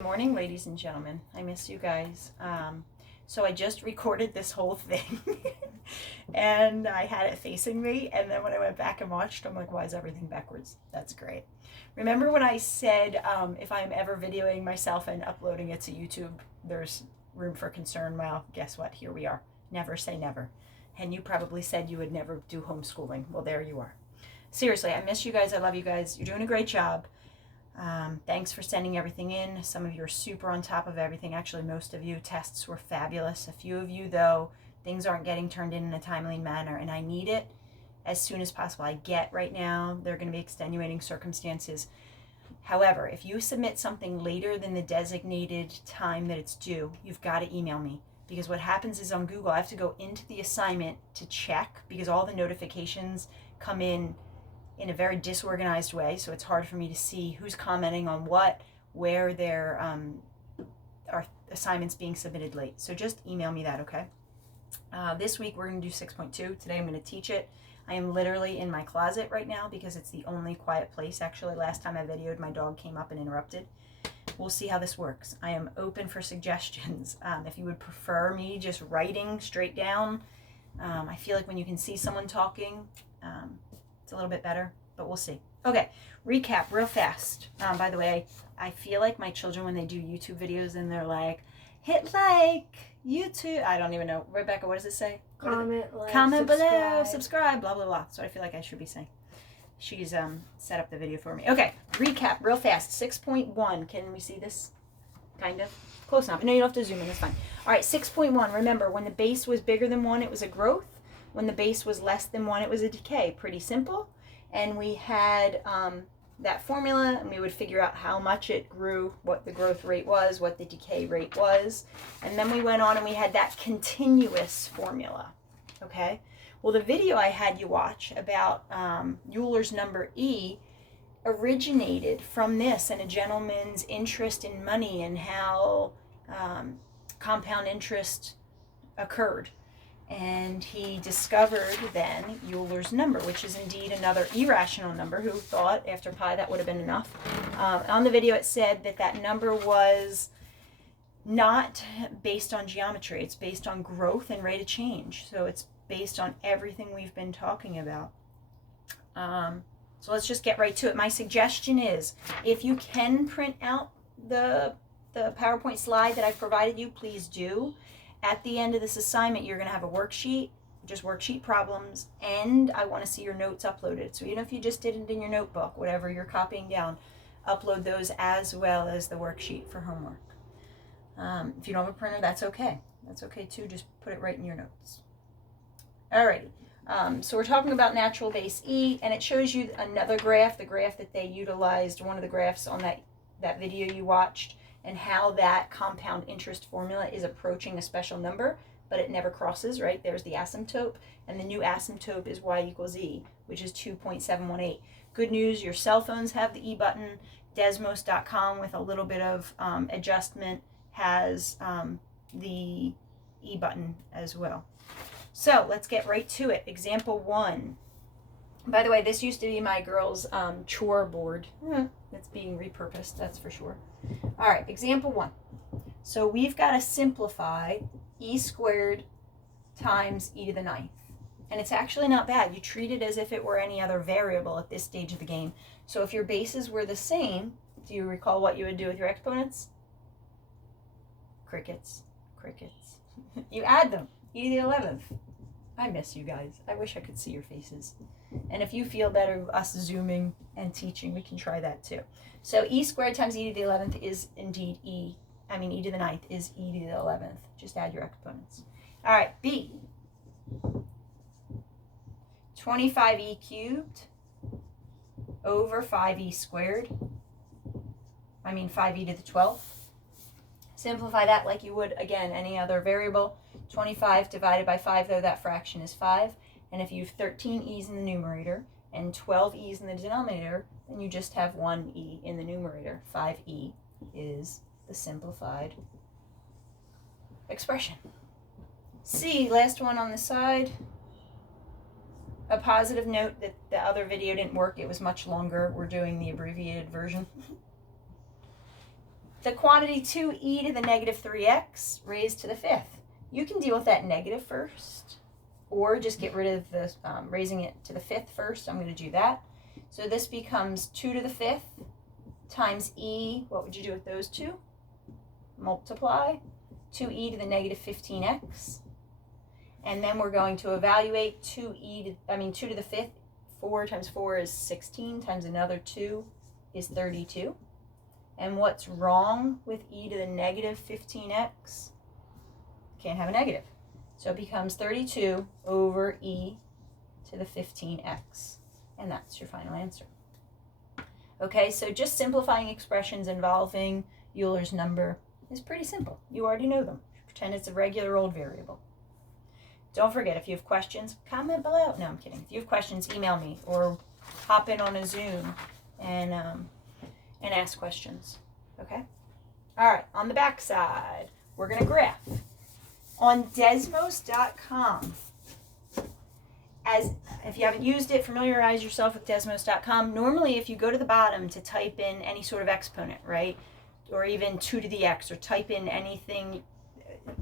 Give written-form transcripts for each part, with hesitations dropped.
Good morning, ladies and gentlemen. I miss you guys. So I just recorded this whole thing and I had it facing me. And then when I went back and watched, I'm like, why is everything backwards? That's great. Remember when I said if I'm ever videoing myself and uploading it to YouTube, there's room for concern? Well, guess what? Here we are. Never say never. And you probably said you would never do homeschooling. Well, there you are. Seriously, I miss you guys. I love you guys. You're doing a great job. Thanks for sending everything in. Some of you are super on top of everything. Actually, most of you. Tests were fabulous. A few of you, though, things aren't getting turned in a timely manner, and I need it as soon as possible. I get right now there are going to be extenuating circumstances. However, if you submit something later than the designated time that it's due, you've got to email me. Because what happens is on Google, I have to go into the assignment to check because all the notifications come in a very disorganized way, so it's hard for me to see who's commenting on what, where there are assignments being submitted late. So just email me that, okay? This week we're going to do 6.2. Today I'm going to teach it. I am literally in my closet right now because it's the only quiet place. Actually, last time I videoed, my dog came up and interrupted. We'll see how this works. I am open for suggestions. If you would prefer me just writing straight down, I feel like when you can see someone talking, it's a little bit better, but we'll see. Okay, recap real fast. By the way, I feel like my children, when they do YouTube videos and they're like, hit like, YouTube, I don't even know. Rebecca, what does it say? Comment, like, comment subscribe. below, subscribe, blah, blah, blah. So I feel like I should be saying. She's set up the video for me. Okay, recap real fast. 6.1, can we see this? Kind of. Close enough. No, you don't have to zoom in, it's fine. All right, 6.1, remember, when the base was bigger than 1, it was a growth. When the base was less than 1, it was a decay. Pretty simple. And we had that formula, and we would figure out how much it grew, what the growth rate was, what the decay rate was. And then we went on and we had that continuous formula. Okay? Well, the video I had you watch about Euler's number E originated from this and a gentleman's interest in money and how compound interest occurred. And he discovered then Euler's number, which is indeed another irrational number. Who thought after pi that would have been enough? On the video it said that that number was not based on geometry. It's based on growth and rate of change. So it's based on everything we've been talking about. So let's just get right to it. My suggestion is, if you can print out the PowerPoint slide that I've provided you, please do. At the end of this assignment, you're going to have a worksheet, just worksheet problems, and I want to see your notes uploaded. So even if you just did it in your notebook, whatever you're copying down, upload those as well as the worksheet for homework. If you don't have a printer, that's okay. That's okay too. Just put it right in your notes. Alrighty. So we're talking about natural base E, and it shows you another graph, the graph that they utilized, one of the graphs on that video you watched, and how that compound interest formula is approaching a special number, but it never crosses, right? There's the asymptote, and the new asymptote is y equals e, which is 2.718. Good news, your cell phones have the e button. Desmos.com, with a little bit of adjustment, has the e button as well. So let's get right to it. Example 1. By the way, this used to be my girls' chore board. It's being repurposed, that's for sure. All right, example 1. So we've got to simplify e squared times e to the 9th. And it's actually not bad. You treat it as if it were any other variable at this stage of the game. So if your bases were the same, do you recall what you would do with your exponents? Crickets. Crickets. You add them. E to the 11th. I miss you guys. I wish I could see your faces. And if you feel better us zooming and teaching, we can try that too. So e squared times e to the 11th is indeed e to the 9th is e to the 11th. Just add your exponents. All right, B. 25e cubed over 5e squared. 5e to the 12th. Simplify that like you would, again, any other variable. 25 divided by 5, though, that fraction is 5. And if you have 13 e's in the numerator and 12 e's in the denominator, then you just have 1 e in the numerator. 5e is the simplified expression. C, last one on the side. A positive note that the other video didn't work. It was much longer. We're doing the abbreviated version. the quantity 2e to the negative 3x raised to the fifth. You can deal with that negative first, or just get rid of the raising it to the fifth first. I'm going to do that. So this becomes 2 to the fifth times e. What would you do with those two? Multiply 2e to the negative 15x. And then we're going to evaluate 2 to the fifth. 4 times 4 is 16 times another 2 is 32. And what's wrong with e to the negative 15x? Can't have a negative. So it becomes 32 over e to the 15x. And that's your final answer. Okay, so just simplifying expressions involving Euler's number is pretty simple. You already know them. Pretend it's a regular old variable. Don't forget, if you have questions, comment below. No, I'm kidding. If you have questions, email me or hop in on a Zoom and ask questions. Okay? All right, on the back side, we're going to graph. On Desmos.com, as if you haven't used it, familiarize yourself with Desmos.com. Normally, if you go to the bottom to type in any sort of exponent, right, or even 2 to the x, or type in anything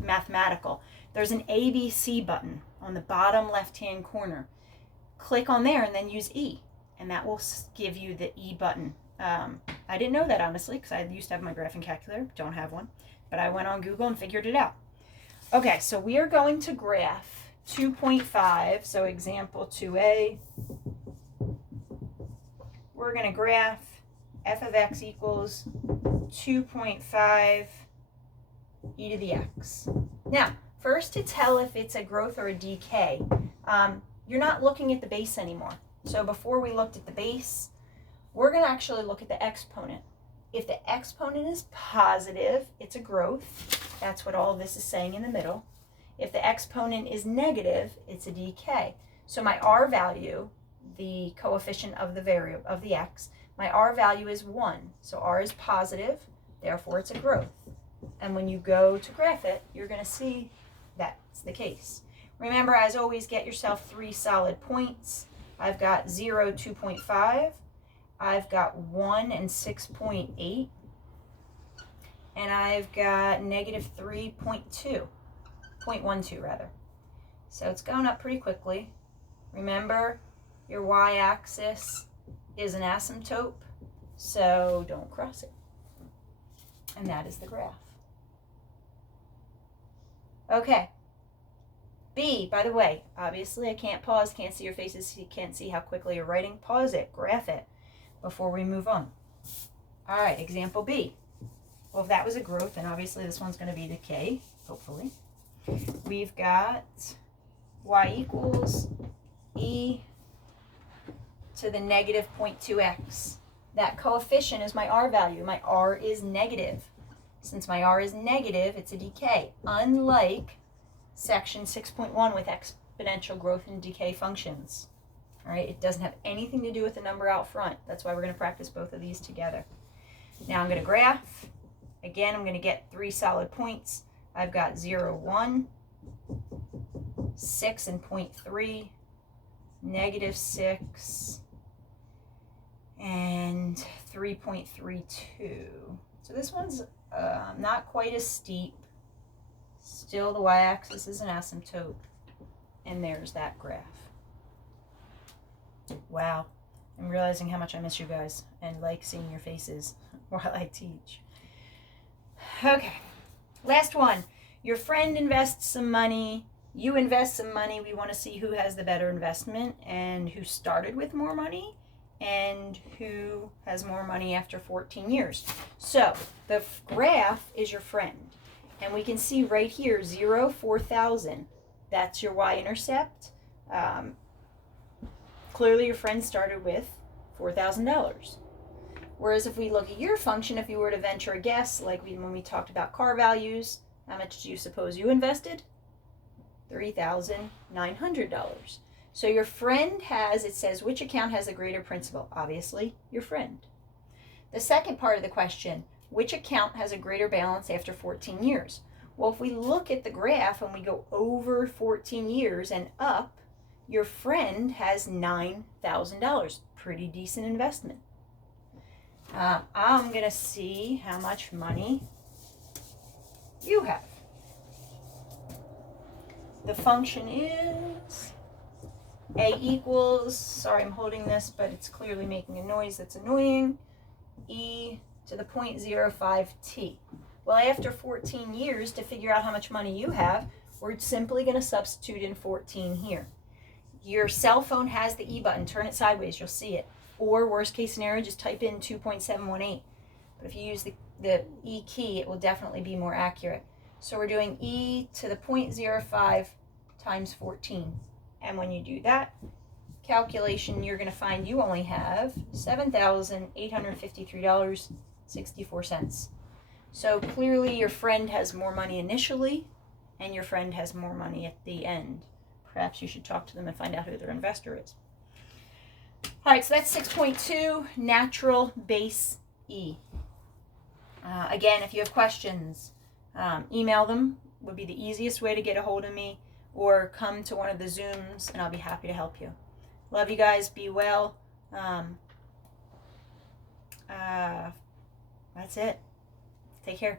mathematical, there's an ABC button on the bottom left-hand corner. Click on there and then use E, and that will give you the E button. I didn't know that, honestly, because I used to have my graphing calculator. Don't have one, but I went on Google and figured it out. Okay, so we are going to graph 2.5, so example 2a. We're going to graph f of x equals 2.5 e to the x. Now, first, to tell if it's a growth or a decay, you're not looking at the base anymore. So before we looked at the base, we're going to actually look at the exponent. If the exponent is positive, it's a growth. That's what all of this is saying in the middle. If the exponent is negative, it's a decay. So my r value, the coefficient of the variable of the x, my r value is 1. So r is positive, therefore it's a growth. And when you go to graph it, you're going to see that's the case. Remember, as always, get yourself 3 solid points. I've got 0, 2.5. I've got 1 and 6.8. And I've got negative 3.2. 0.12 rather. So it's going up pretty quickly. Remember, your y-axis is an asymptote, so don't cross it. And that is the graph. Okay. B, by the way, obviously I can't pause, can't see your faces, you can't see how quickly you're writing. Pause it, graph it before we move on. All right, example B. Well, if that was a growth, then obviously this one's going to be decay, hopefully. We've got y equals e to the negative 0.2x. That coefficient is my r value. My r is negative. Since my r is negative, it's a decay, unlike section 6.1 with exponential growth and decay functions. All right, it doesn't have anything to do with the number out front. That's why we're going to practice both of these together. Now I'm going to graph. Again, I'm going to get 3 solid points. I've got 0, 1, 6 and 0.3, negative 6, and 3.32. So this one's not quite as steep. Still, the y-axis is an asymptote. And there's that graph. Wow. I'm realizing how much I miss you guys and like seeing your faces while I teach. Okay. Last one. Your friend invests some money. You invest some money. We want to see who has the better investment and who started with more money and who has more money after 14 years. So the graph is your friend. And we can see right here, 0, 4,000. That's your y-intercept. Clearly your friend started with $4,000. Whereas if we look at your function, if you were to venture a guess, like when we talked about car values, how much do you suppose you invested? $3,900. So your friend has, it says, which account has the greater principal? Obviously, your friend. The second part of the question, which account has a greater balance after 14 years? Well, if we look at the graph and we go over 14 years and up, your friend has $9,000. Pretty decent investment. I'm going to see how much money you have. The function is A equals, sorry I'm holding this, but it's clearly making a noise that's annoying, e to the 0.05t. Well, after 14 years, to figure out how much money you have, we're simply going to substitute in 14 here. Your cell phone has the E button. Turn it sideways, you'll see it. Or worst case scenario, just type in 2.718. But if you use the E key, it will definitely be more accurate. So we're doing e to the 0.05 times 14. And when you do that calculation, you're going to find you only have $7,853.64. So clearly your friend has more money initially, and your friend has more money at the end. Perhaps you should talk to them and find out who their investor is. All right, so that's 6.2, natural base E. Again, if you have questions, email them would be the easiest way to get a hold of me, or come to one of the Zooms and I'll be happy to help you. Love you guys. Be well. That's it. Take care.